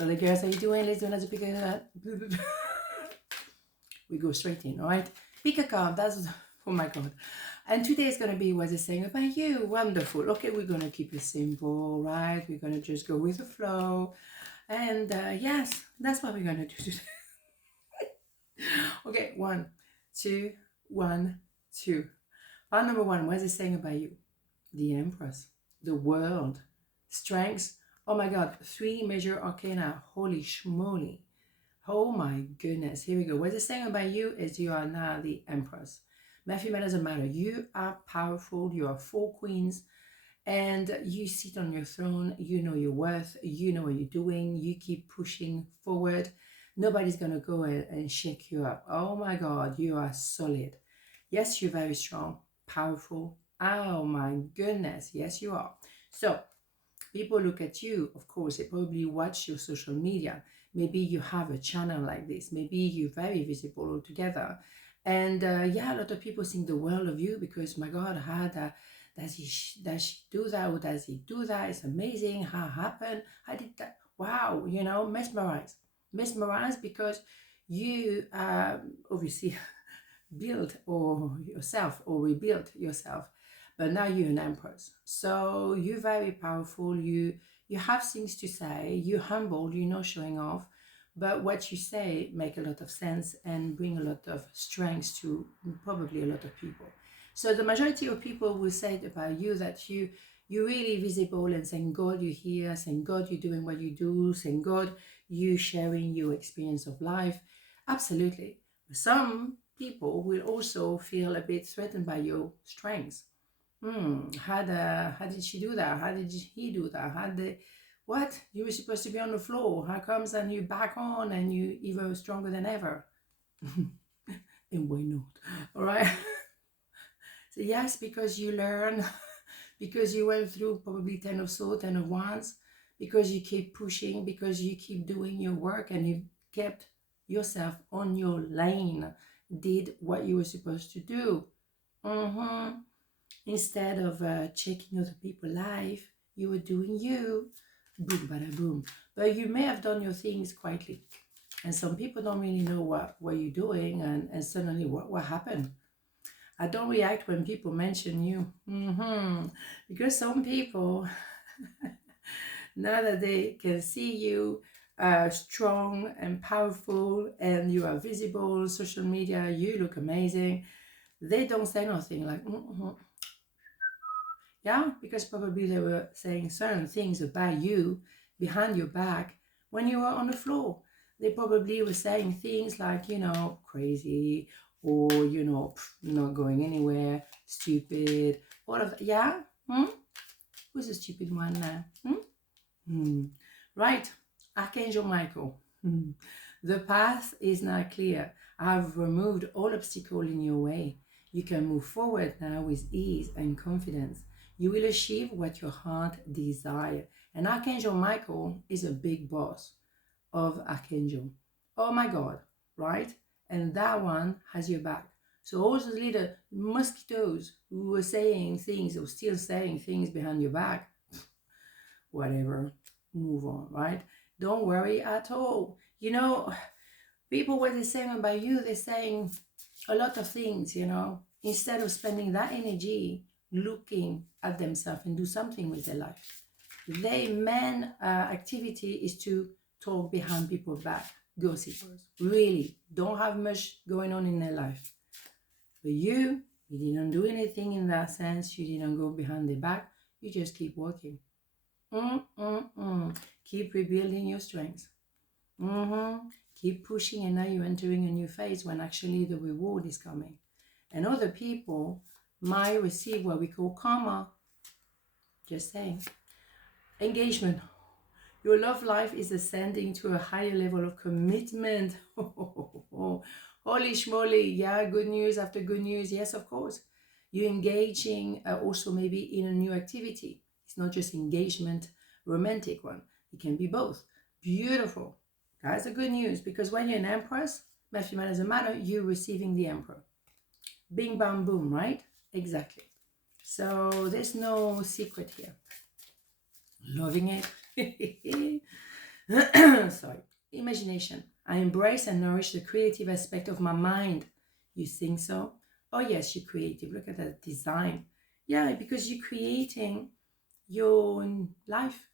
So the girls, how you doing? Let's do another pick a card. We go straight in, all right? Pick a card. That's, oh my God. And today is going to be what it's saying about you. Wonderful. Okay, we're going to keep it simple, right? We're going to just go with the flow. And yes, that's what we're going to do today. Okay, 1, 2, 1, 2. Card number 1, what is it saying about you? The Empress, the world, strengths. Oh my God, 3 major arcana. Holy schmoly. Oh my goodness. Here we go. What it's saying about you is you are now the Empress. Male, female doesn't matter. You are powerful. You are 4 queens. And you sit on your throne. You know your worth. You know what you're doing. You keep pushing forward. Nobody's going to go and shake you up. Oh my God, you are solid. Yes, you're very strong, powerful. Oh my goodness. Yes, you are. So people look at you. Of course, they probably watch your social media. Maybe you have a channel like this. Maybe you're very visible altogether. And yeah, a lot of people think the world of you because, my God, how does she do that? Or does he do that? It's amazing. How happened? How did that? Wow, you know, mesmerized. Mesmerized because you obviously built or yourself or rebuilt yourself. But now you're an Empress. So you're very powerful. You have things to say. You're humble. You're not showing off. But what you say make a lot of sense and bring a lot of strength to probably a lot of people. So the majority of people will say about you that you're really visible and thank God you're here, thank God you're doing what you do, thank God you sharing your experience of life. Absolutely. Some people will also feel a bit threatened by your strengths. How did she do that? How did he do that? What? You were supposed to be on the floor. How comes and you back on and you even stronger than ever? And why not? All right. So yes, because you learn, because you went through probably 10 of swords, 10 of wands, because you keep pushing, because you keep doing your work and you kept yourself on your lane, did what you were supposed to do. Instead of checking other people's life, you were doing you. Boom, bada boom. But you may have done your things quietly. And some people don't really know what you're doing and suddenly what happened. I don't react when people mention you. Because some people, now that they can see you strong and powerful and you are visible, social media, you look amazing, they don't say nothing like, yeah, because probably they were saying certain things about you behind your back when you were on the floor. They probably were saying things like, you know, crazy or, you know, not going anywhere, stupid, all of that. Yeah? Who's the stupid one now? Right, Archangel Michael. The path is now clear. I've removed all obstacles in your way. You can move forward now with ease and confidence. You will achieve what your heart desires. And Archangel Michael is a big boss of Archangel. Oh my God, right? And that one has your back. So all those little mosquitoes who were saying things or still saying things behind your back, whatever, move on, right? Don't worry at all. You know, people, what they're saying about you, they're saying a lot of things, you know, instead of spending that energy looking at themselves and do something with their life. Their main activity is to talk behind people's back, gossipers. Really, don't have much going on in their life. But you didn't do anything in that sense. You didn't go behind their back. You just keep working. Keep rebuilding your strength. Keep pushing, and now you're entering a new phase when actually the reward is coming. And other people might receive what we call karma. Just saying. Engagement. Your love life is ascending to a higher level of commitment. Holy schmoly. Yeah, good news after good news. Yes, of course. You're engaging also maybe in a new activity. It's not just engagement, romantic one. It can be both. Beautiful. That's the good news, because when you're an Empress, Matthew man doesn't matter, you're receiving the Emperor. Bing, bam, boom, right? Exactly. So there's no secret here. Loving it. Sorry. Imagination. I embrace and nourish the creative aspect of my mind. You think so? Oh, yes, you're creative. Look at that design. Yeah, because you're creating your own life.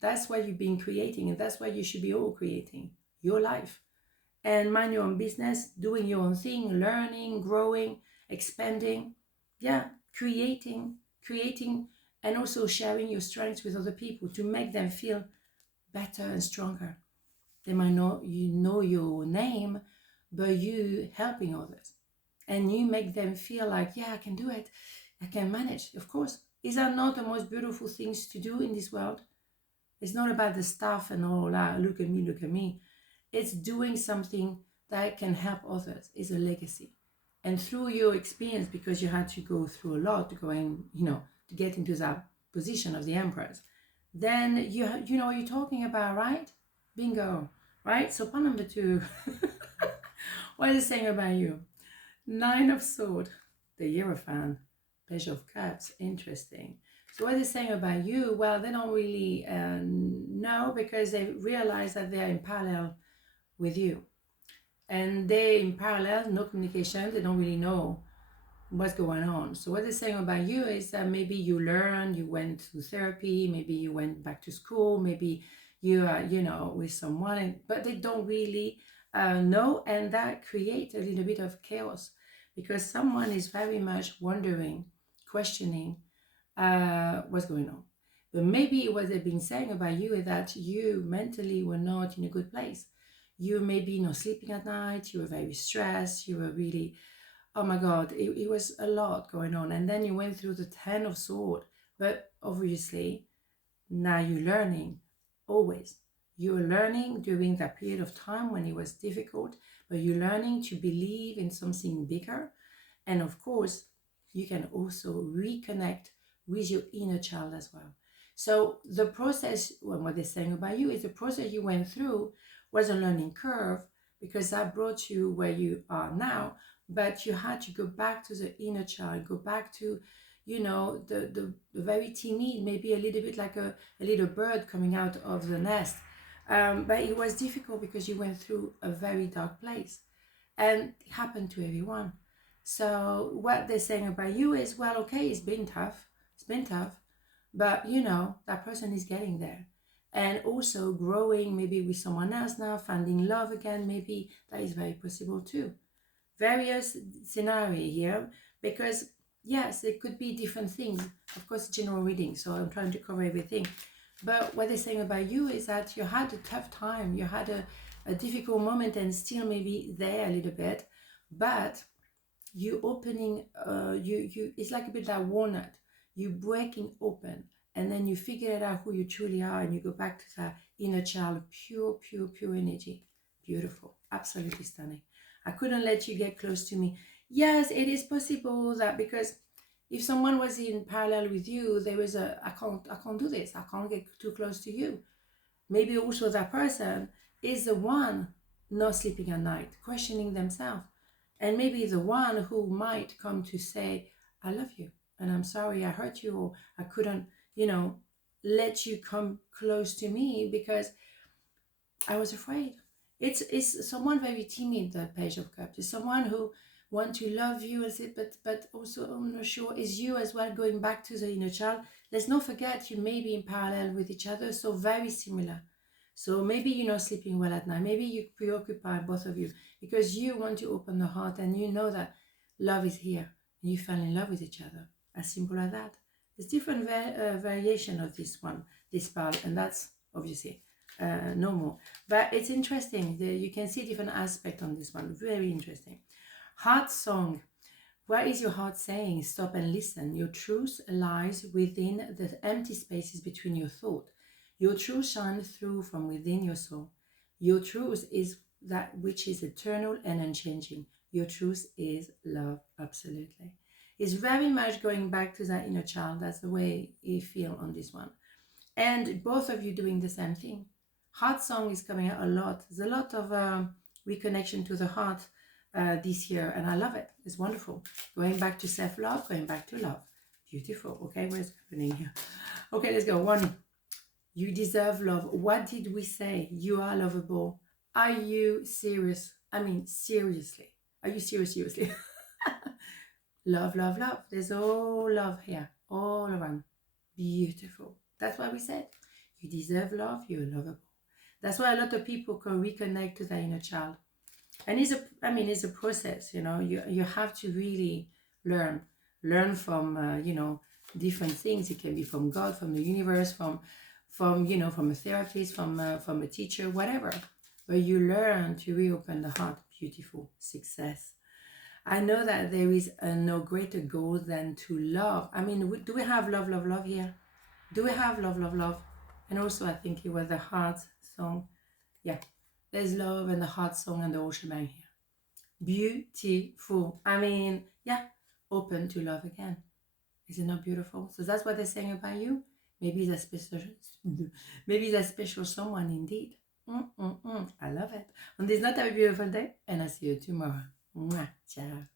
That's what you've been creating, and that's what you should be all creating your life. And mind your own business, doing your own thing, learning, growing, expanding. Yeah, creating, and also sharing your strengths with other people to make them feel better and stronger. They might know your name, but you helping others. And you make them feel like, yeah, I can do it. I can manage. Of course. Is that not the most beautiful things to do in this world? It's not about the stuff and all that, look at me, look at me. It's doing something that can help others, is a legacy. And through your experience, because you had to go through a lot to go in, to get into that position of the Empress, then you know what you're talking about, right? Bingo, right? So point number 2. What is it saying about you? 9 of Swords, the Hierophant, Page of Cups, interesting. So what is it saying about you? Well, they don't really know, because they realize that they're in parallel with you. And they in parallel, no communication, they don't really know what's going on. So what they're saying about you is that maybe you learned, you went to therapy, maybe you went back to school, maybe you are, with someone, but they don't really know, and that creates a little bit of chaos, because someone is very much wondering, questioning what's going on. But maybe what they've been saying about you is that you mentally were not in a good place. You may be not sleeping at night, you were very stressed, you were really, oh my God, it was a lot going on. And then you went through the 10 of Swords, but obviously now you're learning, always. You were learning during that period of time when it was difficult, but you're learning to believe in something bigger. And of course, you can also reconnect with your inner child as well. So the process, what they're saying about you is the process you went through was a learning curve, because that brought you where you are now, but you had to go back to the inner child, go back to, the very timid, maybe a little bit like a little bird coming out of the nest. But it was difficult because you went through a very dark place, and it happened to everyone. So what they're saying about you is, well, okay, it's been tough, but that person is getting there, and also growing maybe with someone else now, finding love again, maybe that is very possible too. Various scenario here, because yes, there could be different things. Of course, general reading, so I'm trying to cover everything. But what they're saying about you is that you had a tough time, you had a difficult moment, and still maybe there a little bit, but you opening, you it's like a bit like walnut, you breaking open, and then you figure it out who you truly are, and you go back to that inner child, pure energy. Beautiful, absolutely stunning. I couldn't let you get close to me. Yes, it is possible that, because if someone was in parallel with you, there was I can't do this, I can't get too close to you. Maybe also that person is the one not sleeping at night, questioning themselves, and maybe the one who might come to say, I love you, and I'm sorry I hurt you, or I couldn't, let you come close to me because I was afraid. It's someone very timid, the Page of Cups. It's someone who want to love you, as it, but also I'm not sure is you as well, going back to the inner child. Let's not forget you may be in parallel with each other, so very similar. So maybe you're not sleeping well at night. Maybe you preoccupy, both of you, because you want to open the heart, and you know that love is here, and you fell in love with each other. As simple as that. There's different variation of this part, and that's obviously normal. But it's interesting. You can see different aspects on this one. Very interesting. Heart song. What is your heart saying? Stop and listen. Your truth lies within the empty spaces between your thought. Your truth shines through from within your soul. Your truth is that which is eternal and unchanging. Your truth is love, absolutely. It's very much going back to that inner child. That's the way you feel on this one. And both of you doing the same thing. Heart song is coming out a lot. There's a lot of reconnection to the heart this year, and I love it. It's wonderful. Going back to self-love, going back to love. Beautiful. Okay, what's happening here? Okay, let's go. 1, You deserve love. What did we say? You are lovable. Are you serious? I mean, seriously. Are you serious? Seriously? Love, love, love. There's all love here, all around. Beautiful. That's what we said. You deserve love. You're lovable. That's why a lot of people can reconnect to their inner child. And it's a process. You have to really learn from different things. It can be from God, from the universe, from from a therapist, from a teacher, whatever. But you learn to reopen the heart. Beautiful. Success. I know that there is no greater goal than to love. I mean, do we have love, love, love here? Do we have love, love, love? And also, I think it was the heart song. Yeah, there's love and the heart song and the whole shebang here. Beautiful. I mean, yeah, open to love again. Is it not beautiful? So that's what they're saying about you. Maybe that special someone indeed. I love it. On this note, have a beautiful day, and I'll see you tomorrow. Mwah. Ciao.